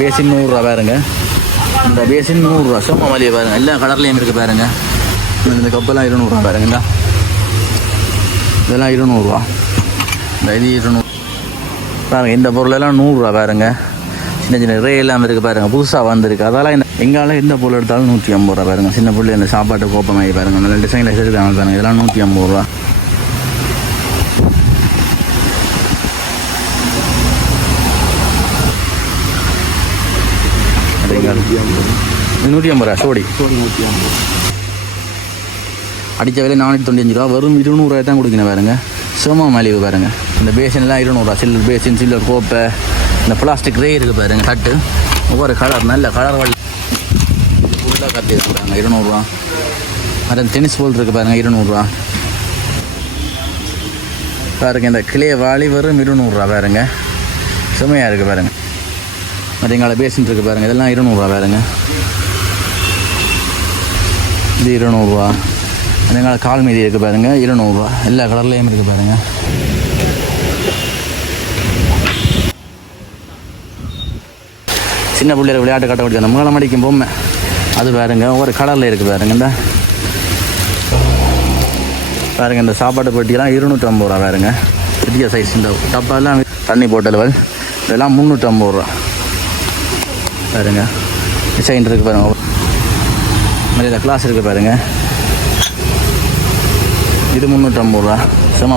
Basin நூறுரூவா பாருங்க. இந்த பேசின் நூறுரூவா சும்மா மலிய பாருங்க. எல்லா கலர்லேயும் இருக்குது பாருங்க. இந்த கப்பெல்லாம் இருநூறுவா பாருங்க. இதெல்லாம் இருநூறுவா. இந்த இது இருநூறு. பாருங்க இந்த பொருளெல்லாம் நூறுரூவா பாருங்க. சின்ன சின்ன ரே எல்லாம் இருக்குது பாருங்க. புதுசாக வந்திருக்கு. அதெல்லாம் இந்த எங்கால எந்த பொருள் எடுத்தாலும் நூற்றி ஐம்பது ரூபா பாருங்க. சின்ன பொருள் இந்த சாப்பாட்டு கோப்பமாகி பாருங்க. நல்ல டிசைனில் வச்சுருக்காங்க பாருங்க. இதெல்லாம் நூற்றி ஐம்பது ரூபா. இது நூற்றி ஐம்பது? ரூபா சோடி. அடித்த விலை நானூற்றி தொண்ணூத்தஞ்சு ரூபா. வெறும் இருநூறுவாய் தான் கொடுக்கணும் பாருங்க. சும்மா மலிவு பாருங்க. இந்த பேசின்லாம் இருநூறுவா சில்லர் பேசின் சில்லர் கோப்பை இந்த பிளாஸ்டிக் ரே இருக்குது பாருங்க தட்டு. ஒவ்வொரு கலர் நல்ல கலர் வழி. ஃபுல்லாக கட்டி இருக்கிறாங்க இருநூறுவா அது டென்னிஸ் போல் இருக்குது பாருங்க இருநூறுவா பாருங்க இந்த கிளிய வாலி வெறும் இருநூறுவா பாருங்க. சுமையாக இருக்குது பாருங்க. அது பேசின்னு இருக்கு பாருங்க. இதெல்லாம் இருநூறுவா பாருங்க இது இருநூறுவா. அதுங்கள கால் மீதி இருக்குது பாருங்க. இருநூறுவா. எல்லா கலர்லேயும் இருக்குது பாருங்க. சின்ன பிள்ளையில விளையாட்டு கட்ட முடியாது அந்த மூலம் அடிக்கும் பொம்மை. அது பாருங்க. ஒவ்வொரு கலரில் இருக்குது பாருங்க. இந்த பாருங்க இந்த சாப்பாட்டு பெட்டியெல்லாம் இருநூற்றம்பது ரூபா பாருங்க. பெரிய சைஸ் இந்த டப்பாலாம் தண்ணி போட்டல் இதெல்லாம் முந்நூற்றம்பது ரூபா. பாருங்க. டிசைன் இருக்குது பாருங்க. நிறைய கிளாஸ் இருக்குது பாருங்கள் இது முந்நூற்றம்பது ரூபா. சும்மா.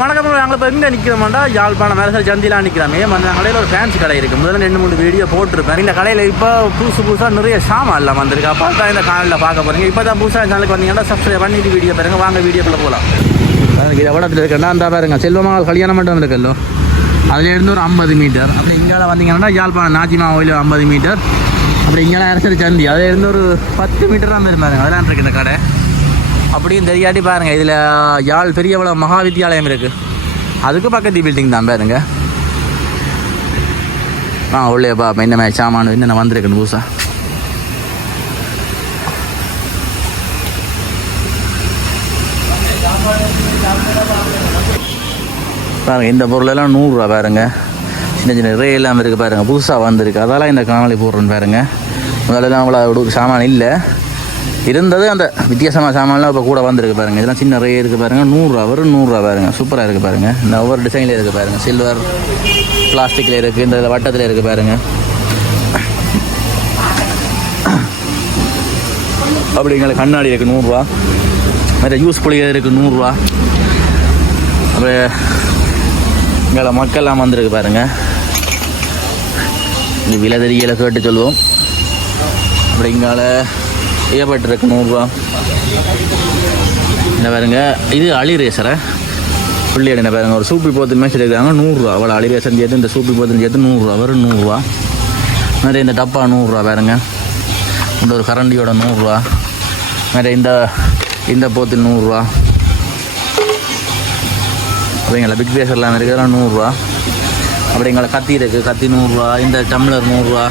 வணக்கம் நாங்கள் இப்போ எங்கே நிற்கிறோம்டா யாழ்ப்பாணம் மேலே சந்திலாம் நிற்கிறோமே அந்த கடையில் ஒரு ஃபேன்சி கடை இருக்குது முதல்ல ரெண்டு மூணு வீடியோ போட்டிருப்பேன். இந்த கடையில் இப்போ புதுசு புதுசாக நிறைய சாமான் எல்லாம் வந்திருக்கு. அப்போ தான் இந்த காலையில் பார்க்க போகிறீங்க இப்போ தான் புதுசாக சேனலுக்கு வந்தீங்கன்னா சப்ஸ்கிரைப் பண்ணிட்டு வீடியோ பாருங்கள் வாங்க வீடியோக்குள்ளே போகலாம் இதை வடத்தில் இருக்குன்னா அந்த பாருங்க செல்வமாக கல்யாண மண்டபம் இருக்கல்லோ. அதுலேருந்து ஒரு ஐம்பது மீட்டர். அப்படி இங்கால வந்தீங்கன்னா யாழ்ப்பாணம் நாச்சிமா கோயில் ஐம்பது மீட்டர். அப்படி இங்கேலாம் அரசர் சந்தி. அதில் இருந்து ஒரு பத்து மீட்டர் தான் போயிரும் பாருங்க. அதெல்லாம் இருக்கு இந்த கடை. அப்படியும் தெரியாட்டி பாருங்கள் இதில் யாழ் பெரியவளம் மகா வித்தியாலயம் இருக்குது அதுக்கு பக்கத்து பில்டிங் தான் பாருங்க. ஆ உள்ளே பாப்பா என்ன மாதிரி சாமான் என்னென்ன வந்திருக்குன்னு புதுசா. பாருங்க இந்த பொருளெல்லாம் நூறுரூவா பாருங்க. சின்ன சின்ன ரே எல்லாம் இருக்குது பாருங்கள் புதுசாக வந்திருக்கு. அதெல்லாம் இந்த காணொலி போடுறேன்னு பாருங்கள் முதல்லலாம் அவ்வளோ அவ்வளோ சாமான் இல்லை. இருந்தது அந்த வித்தியாசமான சாமான்லாம் இப்போ கூட வந்திருக்கு பாருங்க. இதெல்லாம் சின்ன ரே இருக்குது பாருங்கள் நூறுரூவா வரும் நூறுரூவா பாருங்கள் சூப்பராக இருக்குது பாருங்க. இந்த ஒவ்வொரு டிசைனில் இருக்குது பாருங்கள் சில்வர் பிளாஸ்டிக்கில் இருக்குது இந்த வட்டத்தில் இருக்குது பாருங்கள் அப்படிங்கிற கண்ணாடி இருக்குது நூறுரூவா. வேறு யூஸ் குளிக்கிறது இருக்குது நூறுரூவா. அப்புறம் இங்கே மக்கள்லாம் வந்திருக்கு பாருங்க. இது விலை தெரியல கேட்டு சொல்லுவோம் அப்படி இங்கால ஏற்பட்டிருக்கு நூறுரூவா என்ன பாருங்க இது அலி ரேசரை புள்ளி என்ன பாருங்க ஒரு சூப்பி போத்து மேட்ச் எடுக்கிறாங்க நூறுரூவா அவ்வளோ அலி ரேசன் சேர்த்து இந்த சூப்பி போத்துன்னு சேர்த்து நூறுரூவா வரும் நூறுரூவா நிறைய இந்த டப்பா நூறுரூவா பாருங்க. இந்த ஒரு கரண்டியோட நூறுரூவா நிறைய இந்த இந்த போத்தில் நூறுரூவா அப்படிங்களா? பிக் பேசர்லாம் இருக்கிறதெல்லாம் நூறுரூவா. அப்படிங்களா கத்தி இருக்குது கத்தி நூறுரூவா இந்த டம்ளர் நூறுரூவா.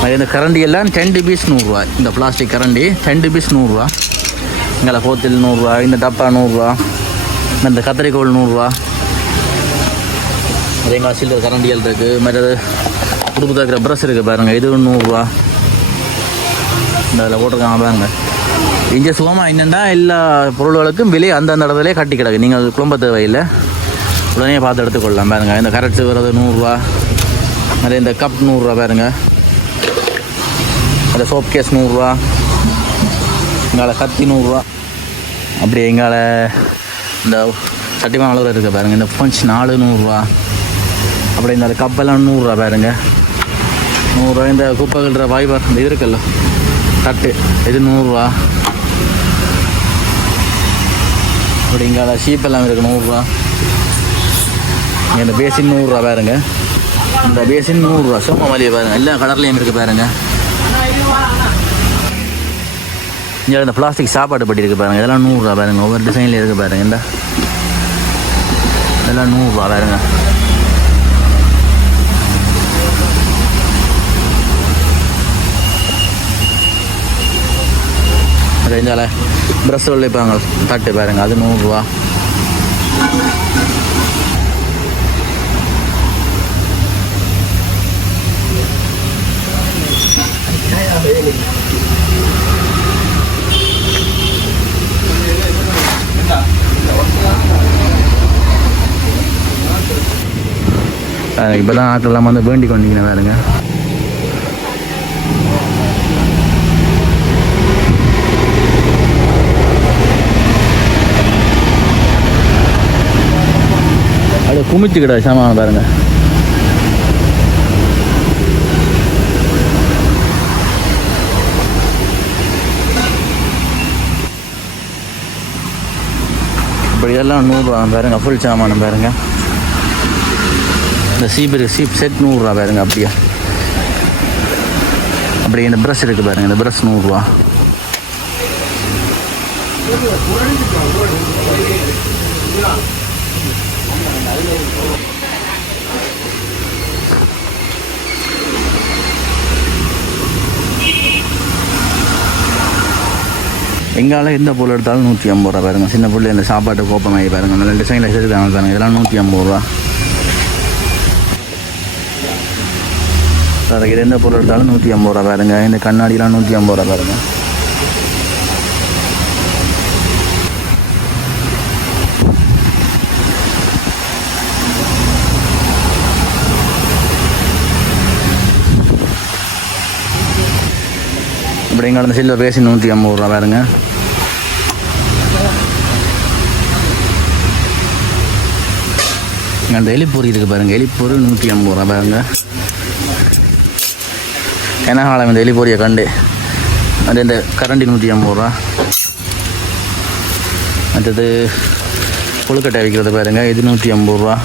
அது இந்த கரண்டி எல்லாம் டென் பீஸ் நூறுரூவா. இந்த பிளாஸ்டிக் கரண்டி டென் பீஸ் நூறுரூவா. இங்கே போத்தில் நூறுரூவா இந்த டப்பா நூறுரூவா இந்த கத்திரிக்கோள் நூறுரூவா. அதேங்களா சில்லர் கரண்டிகள் இருக்குது மற்றது புது புது இருக்கிற ப்ரஷ் இருக்குது பாருங்கள் இது நூறுரூவா. இந்த அதில் போட்டிருக்காங்க பாருங்கள் இங்கே சுகமாக என்னென்னா எல்லா பொருள்களுக்கும் விலை அந்தந்த இடத்துலேயே கட்டி கிடக்கு. நீங்கள் குழம்ப தேவையில்லை. உடனே பார்த்து எடுத்துக்கொள்ளலாம் பாருங்க. இந்த கரெக்ட் வர்றது நூறுரூவா. நிறைய இந்த கப் நூறுரூவா பாருங்க. அந்த சோப் கேஸ் நூறுரூவா. எங்கால கத்தி நூறுரூவா. அப்படி எங்கால இந்த சட்டிமான அளவில் இருக்குது பாருங்க. இந்த பஞ்ச் நாலு நூறுரூவா. அப்படி இந்த கப்பெல்லாம் நூறுரூவா பாருங்க. நூறுரூவா. இந்த குப்பை கழுற வாய்ப்பார் இந்த இது இருக்குல்ல. தட்டு. இது நூறுரூவா. அப்படிங்களா ஷீப் எல்லாம் இருக்கு நூறுரூவா இந்த பேசின் நூறுரூவா பாருங்க. இந்த பேசின் நூறுரூவா சோம மலியை பாருங்க. எல்லா கலர்லேயும் இருக்கு பாருங்க. இங்கே இந்த பிளாஸ்டிக் சாப்பாடு பட்டி இருக்கு பாருங்க. இதெல்லாம் நூறுரூவா பாருங்க. ஒவ்வொரு டிசைனில் இருக்கு பாருங்க. இந்த. இதெல்லாம் நூறுரூவா பாருங்க. ரேஞ்சால ப்ரெஷ் வைப்பாங்க தட்டு பாருங்க அது நூறுரூவா இப்போ தான் ஆட்டெல்லாம் வந்து வேண்டி கொண்டீங்க பாருங்க குமிச்சு கிட்ட சாமான பாருங்க. இப்படி எல்லாம் நூறுரூவா பாருங்க ஃபுல் சாமானம் பாருங்க. இந்த சீப் இருக்கு சீப் செட் நூறுரூவா பாருங்க அப்படியே. அப்படி இந்த ப்ரஷ் இருக்குது பாருங்க இந்த ப்ரஷ் நூறுரூவா. எங்கால எந்த பொருள் எடுத்தாலும் நூற்றி ஐம்பது ரூபா பாருங்க. சின்ன பிள்ளை இந்த சாப்பாட்டு கோப்பமாகி பாருங்க. நல்ல டிசைனில் வச்சுருக்காங்க பாருங்கள் இதெல்லாம் நூற்றி ஐம்பது ரூபா. அதுக்கு எந்த பொருள் எடுத்தாலும் நூற்றி ஐம்பது ரூபா பாருங்க. இந்த கண்ணாடிலாம் நூற்றி ஐம்பது ரூபா பாருங்க. இப்படி எங்கே சில்வர் பேசி நூற்றி ஐம்பது ரூபா பாருங்க. அந்த எலிப்பூரி இருக்குது பாருங்கள் எலிப்பூரி நூற்றி ஐம்பது ரூபா பாருங்க. என்ன காலம் இந்த எலிப்பூரியை கண்டு? அது இந்த கரண்டி நூற்றி ஐம்பது ரூபா. அடுத்தது கொழுக்கட்டை வைக்கிறது பாருங்கள் இது நூற்றி ஐம்பது ரூபா.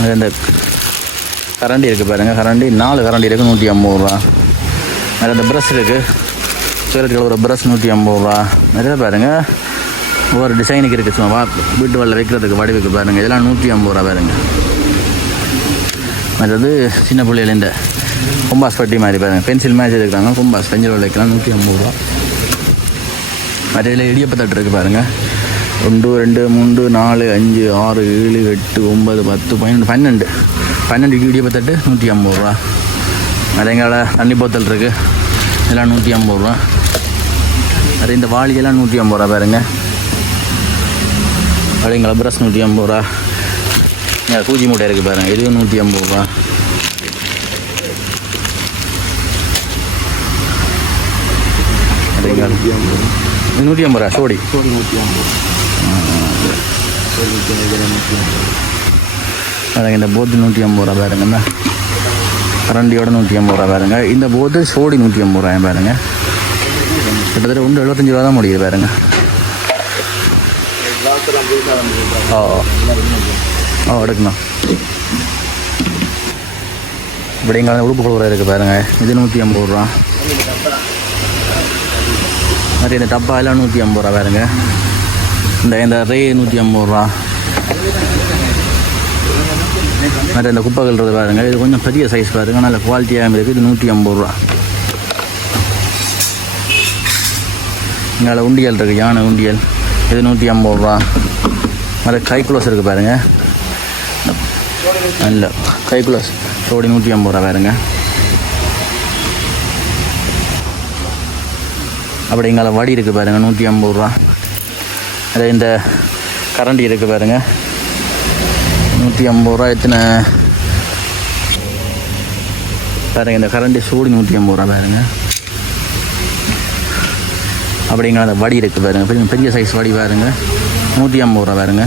அது இந்த கரண்டி இருக்குது பாருங்கள் கரண்டி நாலு கரண்டி இருக்குது நூற்றி ஐம்பது ரூபா. வேறு இந்த ப்ரஷ் இருக்குது சீரத்தில் ஒரு ப்ரஷ் நூற்றி ஐம்பது ரூபா. நிறைய பாருங்கள் ஒவ்வொரு டிசைனுக்கு இருக்குது சும்மா வா வீட்டு வரல வைக்கிறதுக்கு வடிவுக்கு பாருங்கள் இதெல்லாம் நூற்றி ஐம்பது ரூபா பாருங்கள் அதாவது சின்ன பிள்ளைகள் இந்த கும்பாஸ் பட்டி மாதிரி பாருங்கள் பென்சில் மாதிரி இருக்கிறாங்க கும்பாஸ் பெஞ்சல் வைக்கலாம். நூற்றி ஐம்பது ரூபா. மற்ற இடியப்பத்தட்டு இருக்குது பாருங்கள் ஒன்று ரெண்டு மூன்று நாலு அஞ்சு ஆறு ஏழு எட்டு ஒன்பது பத்து பன்னெண்டு பன்னெண்டு. பன்னெண்டு இடியப்பத்தட்டு நூற்றி ஐம்பது ரூபா. அதேங்கால தண்ணி போத்தல் இருக்குது இதெல்லாம் நூற்றி ஐம்பது ரூபா. அது இந்த வாளியெல்லாம் நூற்றி ஐம்பது ரூபா பாருங்க. அப்படிங்களா ப்ரஷ் நூற்றி ஐம்பது ரூபா. இங்கே கூஜி மூட்டை இருக்குது பாருங்க. இதுவும் நூற்றி ஐம்பது ரூபா நூற்றி ஐம்பது ரூபா சோடி. நூற்றி அதுங்க இந்த போத்து நூற்றி ஐம்பது ரூபா பாருங்கண்ணா கரண்டியோட நூற்றி ஐம்பது ரூபா பாருங்க. இந்த போது சோடி நூற்றி ஐம்பது ரூபாய் பாருங்க. கிட்டத்தட்ட ஒன்று எழுபத்தஞ்சு ரூபா தான் முடியுது பாருங்க. ஓ. ஓ எடுக்கணும். இப்படி உடுப்பு கொடுக்குற இருக்குது பாருங்க. இது நூற்றி ஐம்பது ரூபா. மாதிரி இந்த டப்பா எல்லாம் நூற்றி ஐம்பது ரூபா பாருங்க. இந்த இந்த ரே நூற்றி ஐம்பது ரூபா. மற்ற இந்த குப்பை கல்றது பாருங்கள் இது கொஞ்சம் பெரிய சைஸ் பாருங்க. நல்ல குவாலிட்டியாக இருக்குது இது நூற்றி ஐம்பது ரூபா. இங்கே உண்டியல் இருக்குது யானை உண்டியல். இது நூற்றி ஐம்பது ரூபா. மற்ற கை குளோஸ் இருக்குது பாருங்கள் நல்ல கை குளோஸ் ஜோடி நூற்றி ஐம்பது ரூபா பாருங்க. அப்படி இங்கே வடி இருக்குது பாருங்கள் நூற்றி ஐம்பது ரூபா. அதே இந்த கரண்டி இருக்குது பாருங்கள் நூற்றி ஐம்பது ரூபா எத்தனை? பாருங்க இந்த கரண்டி சூடு நூற்றி ஐம்பது ரூபா பாருங்க. அப்படிங்கிற அந்த வடி இருக்குது பாருங்க. பெரிய பெரிய சைஸ் வடி பாருங்க. நூற்றி ஐம்பது ரூபா பாருங்க.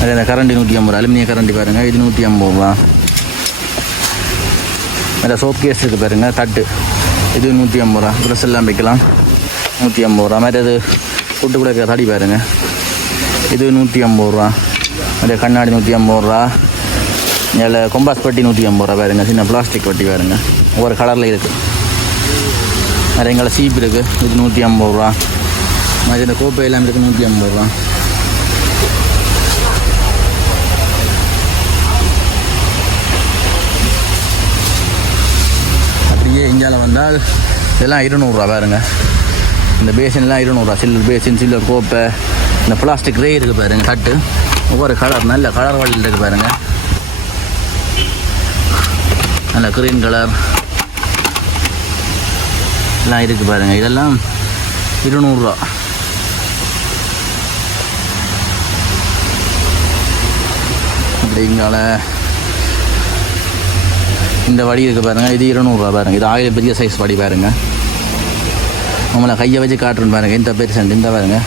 அதே இந்த கரண்டி நூற்றி ஐம்பது ரூபா அலுமினிய கரண்டி பாருங்க. இது நூற்றி ஐம்பது ரூபா. அந்த சோப் கேஸ் இருக்குது பாருங்க தட்டு. இது நூற்றி ஐம்பது ரூபா. ட்ரெஸ் எல்லாம் வைக்கலாம். நூற்றி ஐம்பது ரூபா. மாதிரி அது கூட்டு கூட இருக்கிற தடி பாருங்க. இது நூற்றி ஐம்பது ரூபா. அதே கண்ணாடி நூற்றி ஐம்பது ரூபா. இதில் கொம்பாஸ் பட்டி நூற்றி ஐம்பது ரூபா பாருங்க. சின்ன பிளாஸ்டிக் பட்டி பாருங்க. ஒவ்வொரு கலரில் இருக்குது நிறைய எங்களை சீப் இருக்குது இது நூற்றி ஐம்பது ரூபா. மாதிரி இந்த கோப்பை எல்லாம் இருக்குது நூற்றி ஐம்பது ரூபா. அப்படியே இந்தியாவில் வந்தால் இதெல்லாம் இருநூறுவா பாருங்க. இந்த பேசின்லாம் இருநூறுவா சில்லர் பேசின் சில்லர் கோப்பை. இந்த பிளாஸ்டிக் ரே இருக்குது பாருங்க தட்டு. ஒவ்வொரு கலர் நல்ல கலர் வழியில் இருக்குது பாருங்க. நல்ல க்ரீன் கலர் எல்லாம் இருக்குது பாருங்க. இதெல்லாம் இருநூறுவா. அப்படிங்கால இந்த வடி இருக்குது பாருங்க. இது இருநூறுவா பாருங்க. இது ஆயிரம் பெரிய சைஸ் வடி பாருங்க. நம்மளை கையை வச்சு காட்டுறேன் பாருங்க. இந்த பெருசன் இந்த பாருங்க.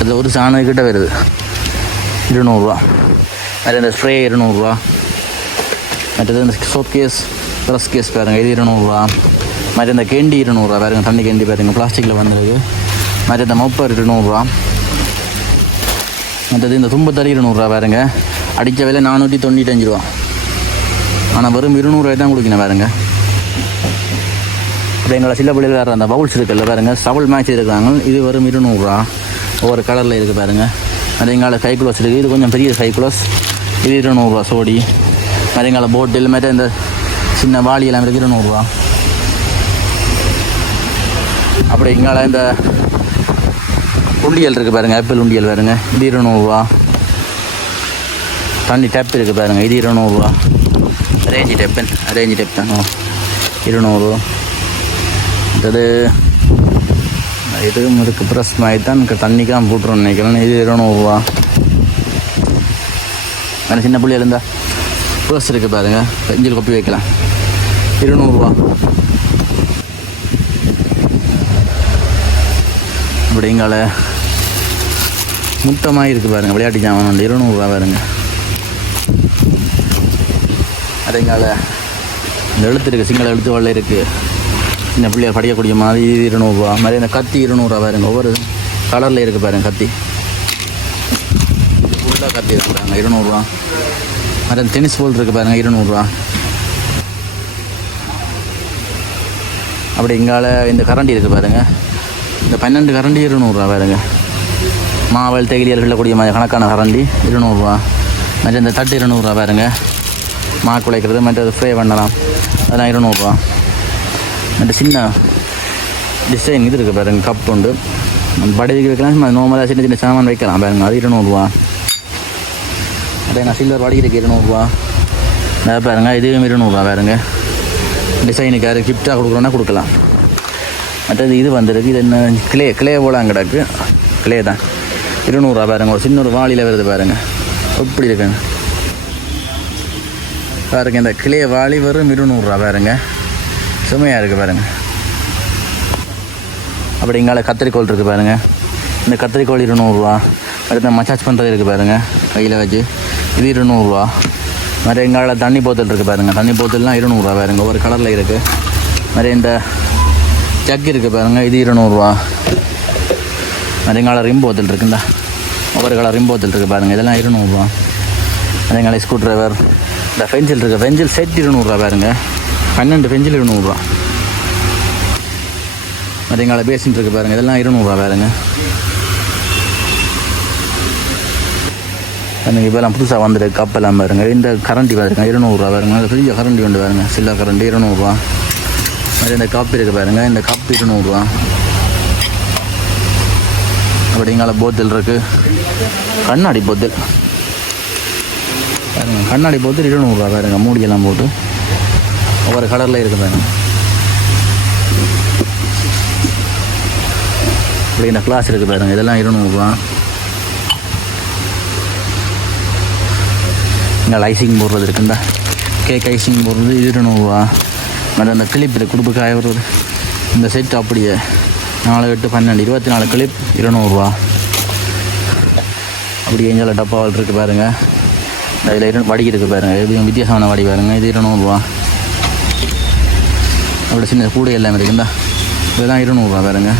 அதில் ஒரு சாணம் கிட்ட வருது. இருநூறுவா வேறு இந்த ஸ்ப்ரே இருநூறுவா மற்றது இந்த சோப் கேஸ் ப்ரெஸ் கேஸ் பாருங்கள் இது இருநூறுவா மற்ற இந்த கெண்டி இருநூறுவா பாருங்க தண்ணி கெண்டி பாருங்கள் பிளாஸ்டிக்கில் வந்துருக்கு மற்ற இந்த மொப்பர் இருநூறுவா மற்றது இந்த தும்பத்தடி இருநூறுவா பாருங்க அடித்த விலை நானூற்றி தொண்ணூத்தஞ்சு ரூபா ஆனால் வெறும் இருநூறுவாய் தான் கொடுக்கணும் பாருங்க இப்போ எங்களை சில பிள்ளைகள் வேறு அந்த பவுல்ஸ் இருக்குல்ல பாருங்கள் சவுல் மேட்ச் இருக்காங்க இது வெறும் இருநூறுவா ஒவ்வொரு கலரில் இருக்குது பாருங்கள் அது எங்களை சைக்ளோஸ் இருக்குது. இது கொஞ்சம் பெரிய சைக்ளோஸ் இது இருநூறுவா சோடி. மரியங்கால போட்டில் மாதிரி இந்த சின்ன வாளி எல்லாம் இருக்குது இருநூறுவா. அப்படி இங்கால இந்த உண்டியல் இருக்குது பாருங்க ஆப்பிள் உண்டியல் பாருங்க. இது இருநூறுவா. தண்ணி டேப் இருக்குது பாருங்க இது இருநூறுவா. ரேஞ்சி டேப்பன் ரேஞ்சி டேப் தான் இருநூறு. இது இதுவும் இருக்குது ப்ரெஸ் மாதிரி தான் எனக்கு தண்ணிக்கெலாம் போட்டுருன்னு நினைக்கிறேன் இது இருநூறுவா வேறு சின்ன பிள்ளைகள் இருந்தா? ப்ரெஸ் இருக்குது பாருங்க. பெஞ்சில் கொப்பி வைக்கலாம். இருநூறுவா. அப்படிங்கால முட்டமாக இருக்குது பாருங்க. விளையாட்டு ஜாமான் வந்து இருநூறுவா பாருங்க அதேங்கால இந்த எழுத்து இருக்குது சிங்கள எழுத்து வள்ள இருக்குது சின்ன பிள்ளையார் படிக்கக்கூடிய மாதிரி இது இருநூறுவா மாதிரி இந்த கத்தி இருநூறுவா பாருங்க. ஒவ்வொரு கலரில் இருக்குது பாருங்க கத்தி. ஃபுல்லாக கத்தி இருக்கு பாருங்க. இருநூறுவா மாதிரி அந்த டென்னிஸ் பால் இருக்குது பாருங்க இருநூறுவா அப்படி இங்கால இந்த கரண்டி இருக்குது பாருங்க. இந்த பன்னெண்டு கரண்டி இருநூறுவா பாருங்க. மாவல் தேயிலியல் கிள்ளக்கூடிய மாதிரி கணக்கான கரண்டி இருநூறுவா மற்ற இந்த தட்டு இருநூறுவா பாருங்க. மா குலைக்கிறது மற்றது ஃப்ரே பண்ணலாம். அதெல்லாம் இருநூறுவா மற்ற சின்ன டிசைன் இது இருக்குது பாருங்க கப் உண்டு. படைக்கு வைக்கலாம் நார்மலாக சின்ன சின்ன சாமான் வைக்கலாம். பாருங்க அது இருநூறுவா. அதே நான் சில்வர் வடிகிறதுக்கு இருநூறுவா. அதை பாருங்க இதுவும் இருநூறுவா பாருங்க. டிசைனுக்கு யாரும் கிஃப்டாக கொடுக்குறோன்னா கொடுக்கலாம். மற்றது இது வந்திருக்கு. இது என்ன கிளே கிளே போலாம் கிடக்கு. கிளே தான். இருநூறுவா பாருங்க ஒரு சின்ன ஒரு வாளியில் வருது பாருங்க. எப்படி இருக்குங்க பாருங்க இந்த கிளே வாளி வெறும் இருநூறுவா பாருங்க. சுமையாக இருக்குது பாருங்கள் அப்படி இங்கால கத்திரிக்கோள் இருக்குது பாருங்கள் இந்த கத்திரிக்கோள் இருநூறுவா. அடுத்த மசாஜ் பண்ணுறது இருக்குது பாருங்க. கையில் வச்சு. இது இருநூறுவா. நிறைய எங்கால தண்ணி போத்தல் இருக்குது பாருங்கள் தண்ணி போத்தல்லாம் இருநூறுவா பாருங்க. ஒரு கலரில் இருக்குது நிறைய இந்த ஜக் இருக்குது பாருங்க. இது இருநூறுவா. நிறைய கலர் ரிம் போத்தல் இருக்குண்டா ஒவ்வொரு கலர் ரிம் போத்தல் இருக்குது பாருங்கள் இதெல்லாம் இருநூறுவா. அதே காலை ஸ்க்ரூ ட்ரைவர் இந்த பென்சில் இருக்குது பென்சில் செட் இருநூறுவா பாருங்க. பன்னெண்டு பெஞ்சில் இருநூறுவா அதே காலை பேசின் இருக்குது பாருங்க. இதெல்லாம் இருநூறுவா பாருங்க. எனக்கு இப்போலாம் புதுசாக வந்துட்டு கப்பெல்லாம் பாருங்க. இந்த கரண்டி பாருங்க இருநூறுவா பாருங்க. அது பெரிய கரண்டி ஒன்று பாருங்க. சில்லா கரண்டி இருநூறுவா அது இந்த கப் இருக்குது பாருங்க. இந்த கப் இருநூறுவா அப்படிங்கால போத்தல் இருக்கு. கண்ணாடி போத்தல் பாருங்க கண்ணாடி போத்தல் இருநூறுவா பாருங்க. மூடியெல்லாம் போட்டு. ஒவ்வொரு கலரில் இருக்குது இப்படி இந்த கிளாஸ் இருக்குது பாருங்க. இதெல்லாம் இருநூறுவா இங்கே ஐசிங் போடுறது இருக்குண்டா. கேக் ஐசிங் போடுறது இருநூறுவா மற்ற அந்த கிளிப் இது குடும்ப காய வருவது இந்த செட் அப்படியே நாலு எட்டு பன்னெண்டு இருபத்தி நாலு கிளிப் இருநூறுவா அப்படியே எங்களை டப்பாவில் இருக்குது பாருங்கள் அதில் இரு வடி இருக்குது பாருங்கள் எப்படியும் வித்தியாசமான வடி பாருங்கள் இது இருநூறுவா அப்படி சின்ன கூடை எல்லாம் இருக்குண்டா இதெல்லாம் இருநூறுவா பாருங்க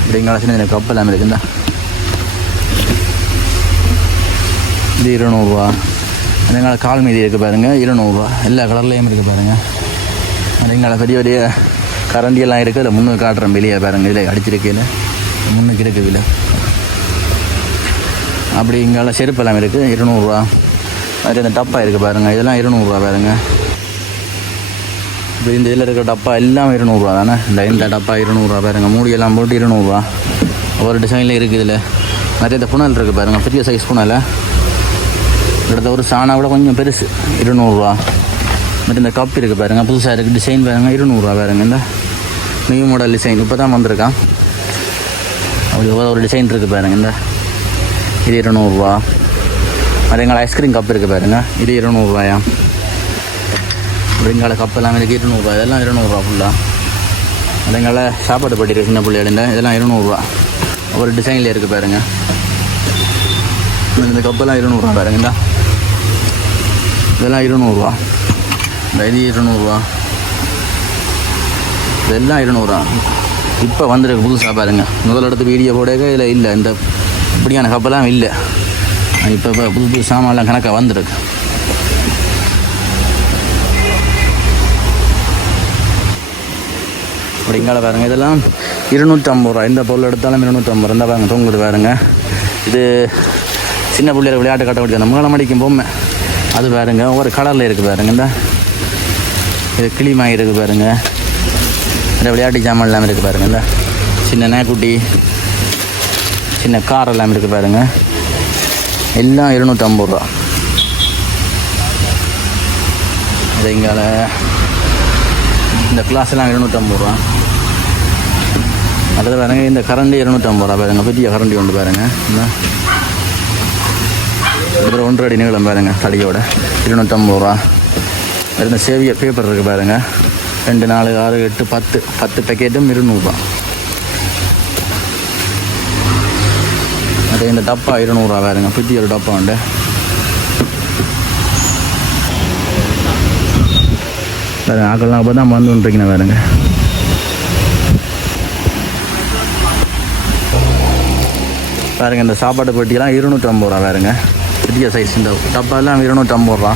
அப்படிங்களா சின்ன சின்ன கப் எல்லாம் இருக்குண்டா இது இருநூறுவா அதுங்கள கால் மீதி இருக்குது பாருங்கள் இருநூறுவா எல்லா கலர்லேயும் இருக்குது பாருங்கள் அதுங்கள பெரிய பெரிய கரண்டியெல்லாம் இருக்குது அதில் முன்னுக்கு காட்டுறேன் வெளியே பாருங்கள் இதில் அடிச்சிருக்கையில் முன்னுக்கு இருக்குது இதில் அப்படி இங்கால செருப்பு இருக்குது இருநூறுவா அது இந்த டப்பா இருக்குது பாருங்கள் இதெல்லாம் இருநூறுவா பாருங்கள் இப்போ இந்த இதில் இருக்கிற டப்பா எல்லாம் இருநூறுவா தானே? இந்த இந்த டப்பா இருநூறுவா பாருங்க. மூடி எல்லாம் போட்டு இருநூறுவா. ஒரு டிசைனில் இருக்குது இதில். நிறைய இந்த புனல் இருக்குது பாருங்கள் பெரிய சைஸ் புனல். அடுத்த ஒரு சாணா விட கொஞ்சம் பெருசு. இருநூறுவா. மற்ற இந்த கப் இருக்குது பாருங்க. புதுசாக இருக்குது டிசைன் பாருங்கள் இருநூறுவா பாருங்க. இந்த நியூ மாடல் டிசைன் இப்போ தான் வந்திருக்கான். அப்படி ஒரு- டிசைன் இருக்குது பாருங்கள் இந்த இது இருநூறுவா. அது எங்களை ஐஸ்கிரீம் கப் இருக்குது பாருங்க. இது இருநூறுவாயா அப்படிங்கால கப் எல்லாம் இருக்குது இருநூறுவா இதெல்லாம் இருநூறுவா ஃபுல்லாக அதுங்கால சாப்பாடு பட்டி சின்ன பிள்ளைகள் இதெல்லாம் இருநூறுவா ஒரு டிசைனில் இருக்குது பாருங்க. இந்த கப்பெல்லாம் இருநூறுவா பாருங்க. இதெல்லாம் இருநூறுவா இது இருநூறுவா இதெல்லாம் இருநூறுவா இப்போ வந்திருக்கு புதுசாக பாருங்க. முதல் இடத்து வீடியோ போடவே இதில் இல்லை இந்த இப்படியான கப்பெல்லாம் இல்லை. இப்போ இப்போ புது புது சாமான்லாம் கணக்காக வந்துருக்கு. அப்படிங்கால பாருங்க இதெல்லாம் இருநூற்றம்பது ரூபா. எந்த பொருள் எடுத்தாலும் இருநூற்றம்பது ரூபா பாருங்க தொங்குது பாருங்க. இது சின்ன பிள்ளைகள் விளையாட்டு கட்ட முடியாது மூலம் அடிக்கும் பொம்மை. அது பாருங்க ஒவ்வொரு கலரில் இருக்குது பாருங்க இந்த இது கிளிமாய் இருக்குது பாருங்க. இந்த விளையாட்டு ஜாமான் எல்லாமே இருக்குது பாருங்க இந்த சின்ன நேக்குட்டி சின்ன கார் எல்லாமே இருக்குது பாருங்கள் எல்லாம் இருநூற்றம்பது ரூபா. அது இங்கால இந்த கிளாஸ்லாம் இருநூற்றம்பது ரூபா. அடுத்து பாருங்க இந்த கரண்டி இருநூற்றம்பது ரூபா பாருங்க பெரிய கரண்டி ஒன்று பாருங்க. இந்த. ஒன்றரை அடி நீளம் பாருங்க தடியோட. இருநூற்றம்பது ரூபா. இந்த சேவியர் பேப்பர் இருக்குது பாருங்க. ரெண்டு நாலு ஆறு எட்டு பத்து. பத்து பேக்கெட்டும் இருநூறுபா அது இந்த டப்பா இருநூறுவா வேறுங்க பெரிய ஒரு டப்பா உண்டு. வேறு ஆக்கள்லாம் அப்போ தான் வந்து வேறுங்க பாருங்க. பாருங்க இந்த சாப்பாட்டு பெட்டியெல்லாம் இருநூற்றம்பது ரூபா வேறுங்க பெரிய சைஸ் இந்த டப்பாலாம் இருநூற்றம்பது ரூபா.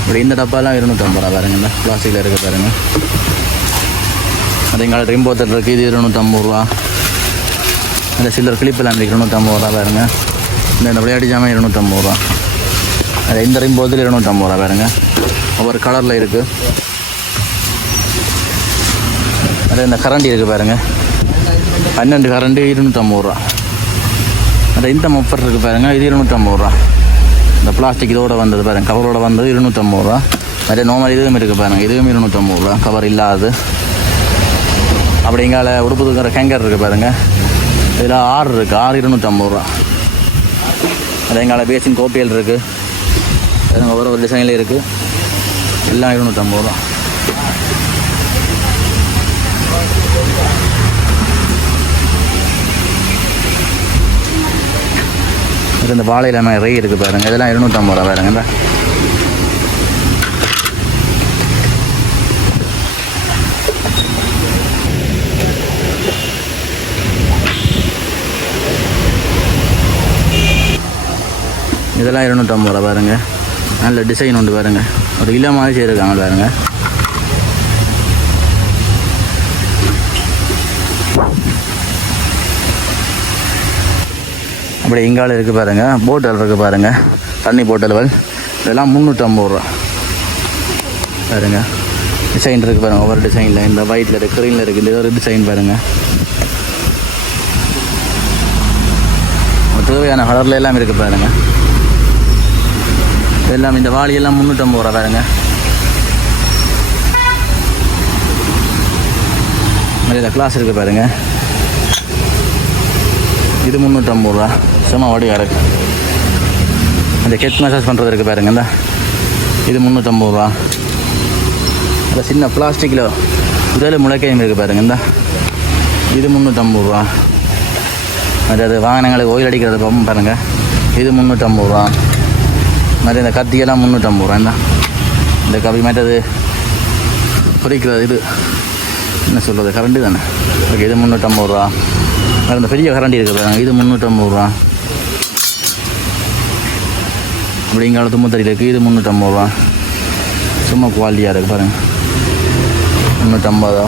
இப்படி இந்த டப்பாலாம் இருநூற்றம்பது ரூபா பாருங்க இந்த பிளாஸ்டிக்கில் இருக்க பாருங்க. அதே எங்களால் ரிம்போத்தர் இருக்குது இது இருநூற்றம்பது ரூபா. அந்த சில்லர் கிளிப்பெல்லாம் இருக்குது இருநூற்றம்பது ரூபா பாருங்க. இந்த இந்த விளையாட்டு ஜாமான் இருநூற்றம்பது ரூபா. அது இந்த ரிம்போத்தில் இருநூற்றம்பது ரூபா பாருங்க. ஒவ்வொரு கலரில் இருக்குது அது இந்த கரண்டி இருக்குது பாருங்கள் பன்னெண்டு கரண்டி இருநூற்றம்பது ரூபா. அது இந்த மொப்பர் இருக்குது பாருங்கள் இது இருநூற்றம்பது ரூபா. இந்த பிளாஸ்டிக் இதோட வந்தது பாருங்கள் கவரோட வந்தது இருநூற்றம்பது ரூபா. நிறைய நார்மல் இதுவும் இருக்குது பாருங்கள் இதுவும் இருநூற்றம்பது ரூபா. கவர் இல்லாது. அப்படிங்கால உடுப்பு தூக்கிற ஹேங்கர் இருக்குது பாருங்கள் இதில் ஆறு இருக்குது ஆறு இருநூற்றம்பது ரூபா. அதேங்கால பேசின் கோப்பியல் இருக்குது அதுங்க ஒரு ஒரு டிசைனில் இருக்குது எல்லாம் இருநூற்றம்பது ரூபா. இது இந்த வாழை இல்லாமல் ரை இருக்குது பாருங்கள் இதெல்லாம் இருநூற்றம்பது ரூபா பாருங்க. இதெல்லாம் இரநூத்தம்பது ரூபா பாருங்க. நல்ல டிசைன் உண்டு பாருங்க. ஒரு கிலோ மாதிரி செய்திருக்காங்க பாருங்க. அப்படி இங்கால இருக்குது பாருங்க. போட்டல் இருக்குது பாருங்க. தண்ணி போட்டல்கள். இதெல்லாம் முந்நூற்றம்பது ரூபா. பாருங்க. டிசைன் இருக்குது பாருங்க. ஒவ்வொரு டிசைனில் இந்த ஒயிட்டில் இருக்குது க்ரீனில் இருக்குது இது ஒரு டிசைன் பாருங்க. தேவையான கலரில் எல்லாம் இருக்குது பாருங்க. எல்லாம் இந்த வாளியெல்லாம் முந்நூற்றம்பது ரூபா பாருங்க. இந்த கிளாஸ் இருக்குது பாருங்க. இது முந்நூற்றம்பது ரூபா. சும்மா வடிவாக இருக்கு. அந்த கெட் மசாஜ் பண்ணுறது இருக்குது பாருங்க இந்த. இது முந்நூற்றம்பது ரூபா. இந்த சின்ன பிளாஸ்டிக்கில் முதல் முளைக்கையும் இருக்குது பாருங்க இந்த. இது முந்நூற்றம்பது ரூபா. அதாவது வாகனங்களுக்கு ஓயில் அடிக்கிறது பம்பு பாருங்க இது முந்நூற்றம்பது ரூபா. மாதிரி இந்த கத்தியெல்லாம் முந்நூற்றம்பது ரூபா என்ன இந்த கவி மற்றது பொரிக்கிறது இது. என்ன சொல்கிறது கரண்டி தானே. ஓகே இது முந்நூற்றம்பது ரூபா. வேறு இந்த பெரிய கரண்டி இருக்குது இது முந்நூற்றம்பது ரூபா. அப்படிங்கிற தும்பத்தடி இருக்குது இது முந்நூற்றம்பது ரூபா. சும்மா குவாலிட்டியாக இருக்குது பாருங்கள் முந்நூற்றம்பதோ?